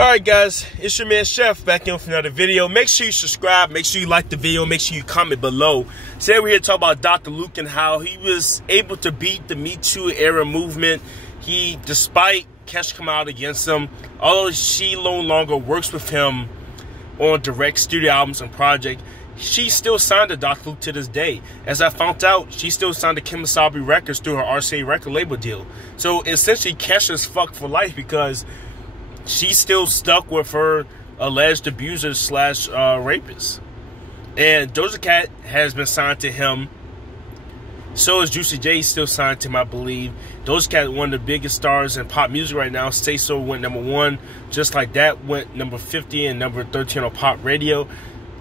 Alright guys, it's your man Chef back in with another video. Make sure you subscribe, make sure you like the video, make sure you comment below. Today we're here to talk about Dr. Luke and how he was able to beat the Me Too era movement. Despite Kesha coming out against him, although she no longer works with him on direct studio albums and projects, she still signed to Dr. Luke to this day. As I found out, she still signed to Kesha Records through her RCA record label deal. So essentially Kesha's fucked for life because she's still stuck with her alleged abuser slash rapist. And Doja Cat has been signed to him. So is Juicy J, still signed to him, I believe. Doja Cat, one of the biggest stars in pop music right now. Say So went #1. Just Like That went number 50 and number 13 on pop radio.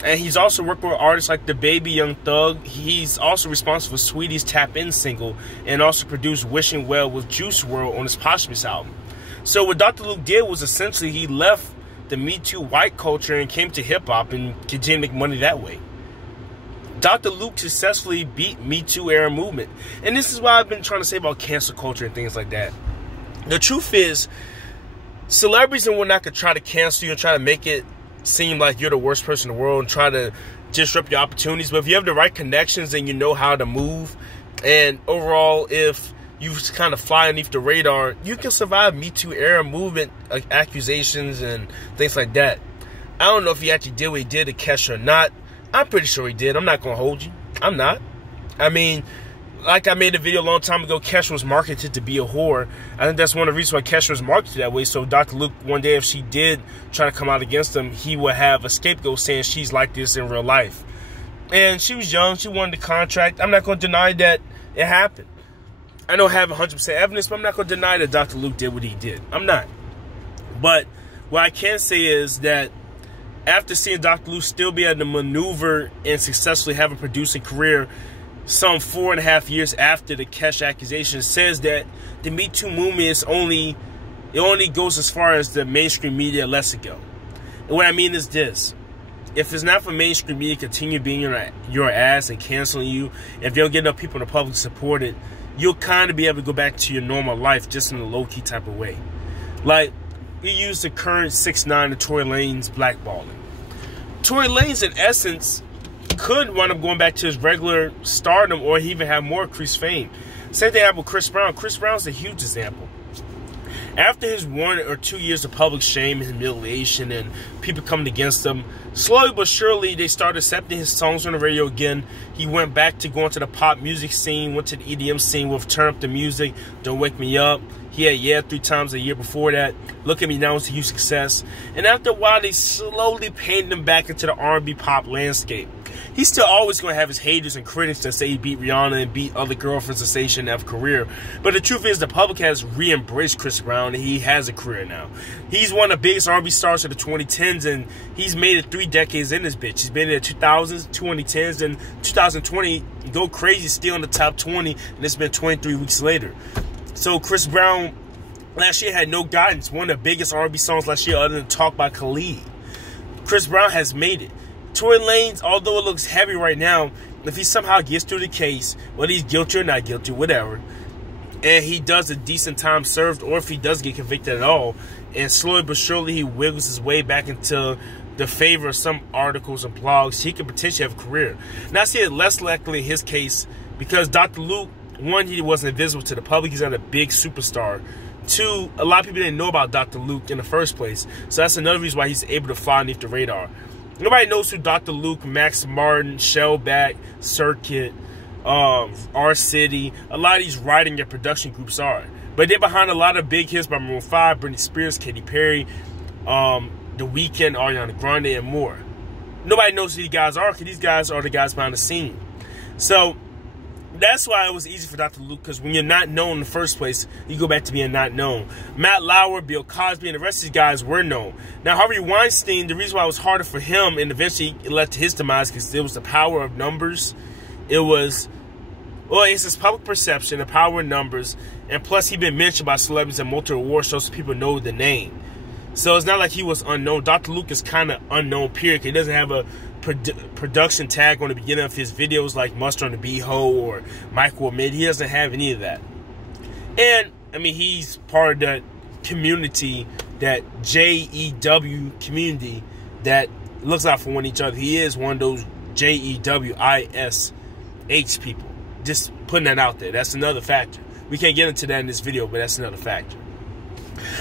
And he's also worked with artists like DaBaby, Young Thug. He's also responsible for Sweetie's Tap In single and also produced Wishing Well with Juice WRLD on his posthumous album. So what Dr. Luke did was essentially he left the Me Too white culture and came to hip-hop and continued to make money that way. Dr. Luke successfully beat Me Too era movement. And this is what I've been trying to say about cancel culture and things like that. The truth is, celebrities and whatnot could try to cancel you and try to make it seem like you're the worst person in the world and try to disrupt your opportunities. But if you have the right connections and you know how to move, and overall, if you kind of fly underneath the radar, you can survive Me Too era movement accusations and things like that. I don't know if he actually did what he did to Kesha or not. I'm pretty sure he did. I'm not going to hold you. I'm not. I mean, like I made a video a long time ago, Kesha was marketed to be a whore. I think that's one of the reasons why Kesha was marketed that way. So Dr. Luke, one day, if she did try to come out against him, he would have a scapegoat saying she's like this in real life. And she was young. She wanted the contract. I'm not going to deny that it happened. I don't have 100% evidence, but I'm not going to deny that Dr. Luke did what he did. I'm not. But what I can say is that after seeing Dr. Luke still be able to maneuver and successfully have a producing career some 4.5 years after the Kesha accusation, says that the Me Too movement is only goes as far as the mainstream media lets it go. And what I mean is this. If it's not for mainstream media continue being your ass and canceling you, if they don't get enough people in the public to support it, you'll kind of be able to go back to your normal life just in a low-key type of way. Like, we use the current 6ix9ine and Tory Lanez blackballing. Tory Lanez, in essence, could wind up going back to his regular stardom or he even have more increased fame. Same thing happened with Chris Brown. Chris Brown's a huge example. After his 1 or 2 years of public shame and humiliation and people coming against him, slowly but surely they started accepting his songs on the radio again. He went back to going to the pop music scene, went to the EDM scene with Turn Up the Music, Don't Wake Me Up. He had Yeah 3 times a year before that. Look at Me Now was a huge success. And after a while, they slowly painted him back into the R&B pop landscape. He's still always going to have his haters and critics that say he beat Rihanna and beat other girlfriends and say he shouldn't have a career. But the truth is the public has re-embraced Chris Brown and he has a career now. He's one of the biggest R&B stars of the 2010s and he's made it 3 decades in this bitch. He's been in the 2000s, 2010s, and 2020, go crazy, still in the top 20, and it's been 23 weeks later. So Chris Brown last year had No Guidance, one of the biggest R&B songs last year other than Talk by Khalid. Chris Brown has made it. Tory Lanez, although it looks heavy right now, if he somehow gets through the case, whether he's guilty or not guilty, whatever, and he does a decent time served, or if he does get convicted at all, and slowly but surely he wiggles his way back into the favor of some articles and blogs, he could potentially have a career. Now I see it less likely in his case because Dr. Luke, 1, he wasn't invisible to the public, he's not a big superstar. 2, a lot of people didn't know about Dr. Luke in the first place, so that's another reason why he's able to fly underneath the radar. Nobody knows who Dr. Luke, Max Martin, Shellback, Circuit, R-City, a lot of these writing and production groups are. But they're behind a lot of big hits by Maroon 5, Britney Spears, Katy Perry, The Weeknd, Ariana Grande, and more. Nobody knows who these guys are because these guys are the guys behind the scene. So that's why it was easy for Dr. Luke, because when you're not known in the first place, you go back to being not known. Matt Lauer, Bill Cosby, and the rest of these guys were known. Now, Harvey Weinstein, the reason why it was harder for him, and eventually it led to his demise, because it was the power of numbers. It was, well, it's his public perception, the power of numbers, and plus he'd been mentioned by celebrities at multiple award shows so people know the name. So it's not like he was unknown. Dr. Luke is kind of unknown, period. He doesn't have a production tag on the beginning of his videos like Mustard on the B-Ho or Michael Amid. He doesn't have any of that. And, I mean, he's part of the community, that JEW community that looks out for one each other. He is one of those JEWISH people. Just putting that out there. That's another factor. We can't get into that in this video, but that's another factor.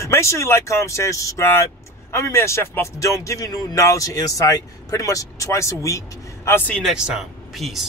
Make sure you like, comment, share, subscribe. I'm your man, Chef Off the Dome, giving you new knowledge and insight pretty much twice a week. I'll see you next time. Peace.